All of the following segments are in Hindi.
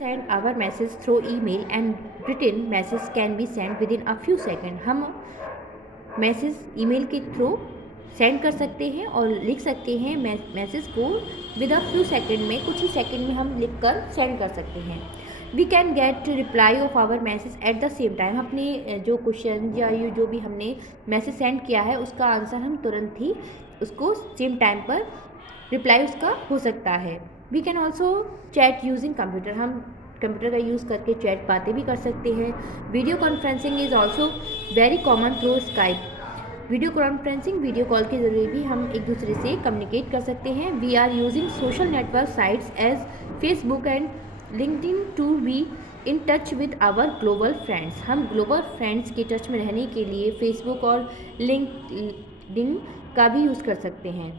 Send our message through email and written message can be sent within a few seconds. हम मैसेज ईमेल के थ्रू सेंड कर सकते हैं और लिख सकते हैं मैसेज को विद अ फ्यू सेकंड में, कुछ ही सेकंड में हम लिख कर सेंड कर सकते हैं. We can get reply of our message at the same time. अपने जो क्वेश्चन या जो भी हमने मैसेज सेंड किया है उसका आंसर हम तुरंत ही उसको सेम टाइम पर रिप्लाई उसका हो सकता है. We can also chat using computer. हम कंप्यूटर का यूज़ करके चैट बातें भी कर सकते हैं. Video conferencing is also very common through Skype. Video conferencing, video call के ज़रिए भी हम एक दूसरे से कम्युनिकेट कर सकते हैं. We are using social network sites as Facebook and LinkedIn to be in touch with our global friends. हम ग्लोबल फ्रेंड्स के टच में रहने के लिए फेसबुक और लिंक्डइन का भी यूज़ कर सकते हैं.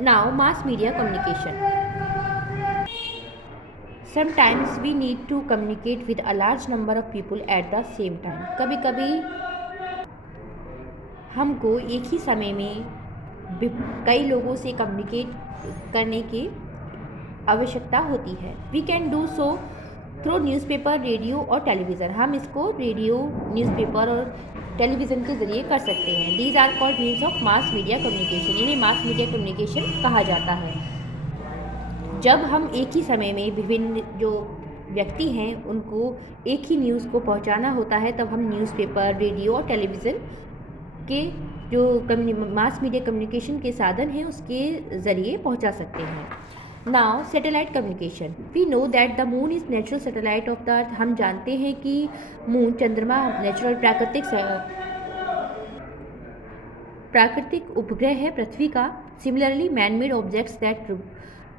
Now mass media communication. Sometimes we need to communicate with a large number of people at the same time. कभी कभी हमको एक ही समय में कई लोगों से कम्युनिकेट करने की आवश्यकता होती है. We can do so through newspaper, radio और टेलीविज़न. हम इसको रेडियो, न्यूज़पेपर और टेलीविज़न के ज़रिए कर सकते हैं. These are called means of mass media communication. इन्हें मास मीडिया कम्युनिकेशन कहा जाता है. जब हम एक ही समय में विभिन्न जो व्यक्ति हैं उनको एक ही न्यूज़ को पहुंचाना होता है, तब हम न्यूज़पेपर, रेडियो और टेलीविज़न के जो मास मीडिया कम्युनिकेशन के साधन हैं उसके ज़रिए पहुंचा सकते हैं. Now satellite communication. We know that the moon is natural satellite of the earth. हम जानते हैं कि मून, चंद्रमा नेचुरल प्राकृतिक उपग्रह है पृथ्वी का. Similarly man made objects that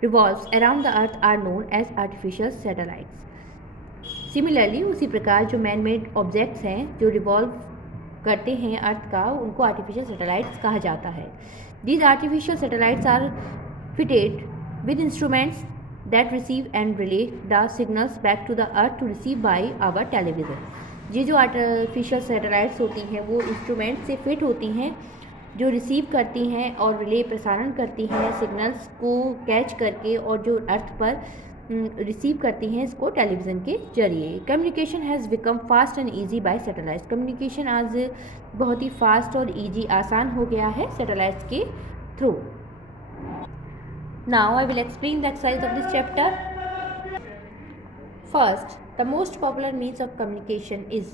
revolves around the earth are known as artificial satellites. Similarly, उसी प्रकार जो मैन मेड ऑब्जेक्ट्स हैं जो रिवॉल्व करते हैं अर्थ का, उनको आर्टिफिशियल सैटेलाइट्स कहा जाता है. These artificial satellites are fitted with instruments that receive and relay the signals back to the earth to receive by our television. ये जो आर्टिफिशियल सैटेलाइट्स होती हैं वो इंस्ट्रूमेंट से फिट होती हैं जो रिसीव करती हैं और रिले प्रसारण करती हैं सिग्नल्स को कैच करके, और जो अर्थ पर रिसीव करती हैं इसको टेलीविज़न के जरिए. Communication has become fast and easy by satellites. Communication आज बहुत ही फास्ट और ईजी, आसान हो गया है सैटेलाइट्स के through. Now I will explain the exercise of this chapter. First, the most popular means of communication is.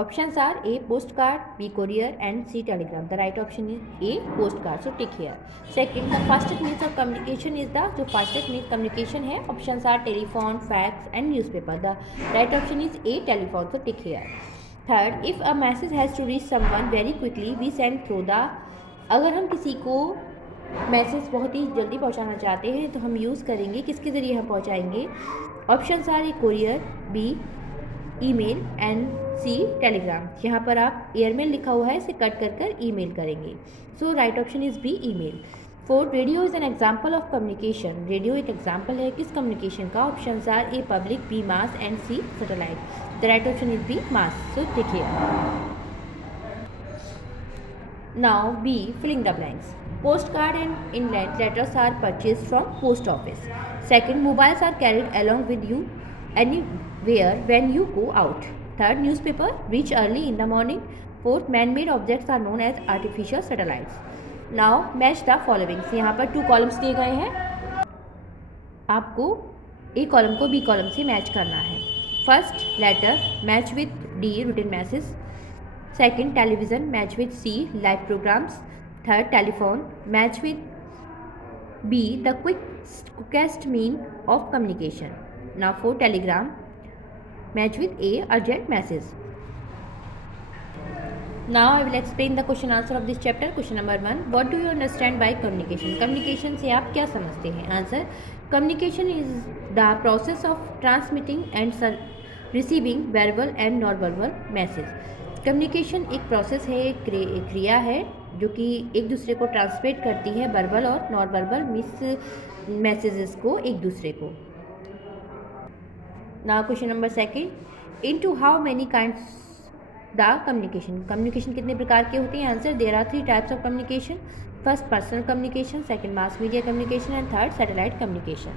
Options are A. Postcard, B. Courier and C. Telegram. The right option is A. Postcard. So tick here. Second, the fastest means of communication is the जो fastest means communication है. Options are telephone, fax and newspaper. The right option is A. Telephone. So tick here. Third, if a message has to reach someone very quickly, we send through the. अगर हम किसी को मैसेज बहुत ही जल्दी पहुंचाना चाहते हैं तो हम यूज़ करेंगे, किसके ज़रिए हम पहुंचाएंगे. Options are A courier, B email and C telegram. यहाँ पर आप एयरमेल लिखा हुआ है, इसे कट कर कर ईमेल करेंगे. So right option is B email. Fourth, radio is an example of communication. Radio एक एग्जाम्पल है किस कम्युनिकेशन का. Options are A public, B mass and C satellite. The right option is B mass. So देखिए. Now B filling the blanks. Postcard and inland letters are purchased from post office. Second, mobiles are carried along with you anywhere when you go out. Third, newspaper reach early in the morning. Fourth, man-made objects are known as artificial satellites. Now match the following. यहाँ पर 2 कॉलम्स दिए गए हैं, आपको A कॉलम को B कॉलम से मैच करना है. First, letter match with D written message. Second, television match with C live programs. Third, telephone match with B the quickest mean of communication. Now for telegram match with A urgent message. Now I will explain the question answer of this chapter. Question number 1, what do you understand by communication? Communication से आप क्या समझते हैं? Answer, communication is the process of transmitting and receiving verbal and non-verbal message. Communication एक प्रोसेस है, एक क्रिया है जो कि एक दूसरे को ट्रांसमिट करती है वर्बल और नॉन वर्बल मैसेजेस को एक दूसरे को. Now question number 2, into how many kinds the communication कितने प्रकार के होते हैं? Answer, there are 3 types of communication. First, personal communication. Second, mass media communication and third, satellite communication.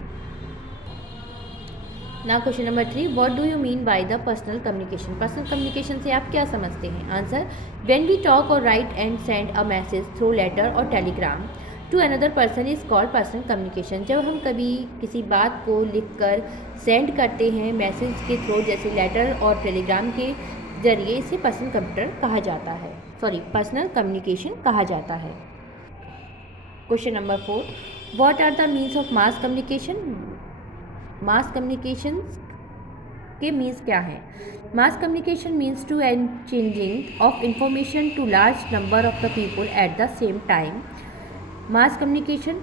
Now question number 3, what do you mean by the personal communication? Personal communication से आप क्या समझते हैं? Answer, when we talk or write and send a message through letter or Telegram to another person is called personal communication. जब हम कभी किसी बात को लिखकर सेंड करते हैं मैसेज के थ्रू, जैसे लेटर और टेलीग्राम के जरिए, इसे पर्सनल कंप्यूटर कहा जाता है, पर्सनल कम्युनिकेशन कहा जाता है। Question number 4, what are the means of mass communication? Mass communication के मीन्स क्या हैं? Mass communication means to and changing of information to large number of the people at the same time. Mass communication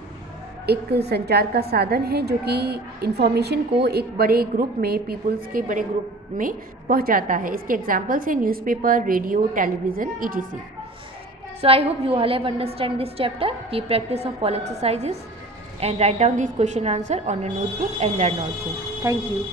एक संचार का साधन है जो कि इंफॉर्मेशन को एक बड़े ग्रुप में, पीपल्स के बड़े ग्रुप में पहुंचाता है। इसके एग्जांपल्स हैं newspaper, radio, television, etc. So I hope you all have understand this chapter. Keep practice of all exercises and write down these question answer on your notebook and learn also. Thank you.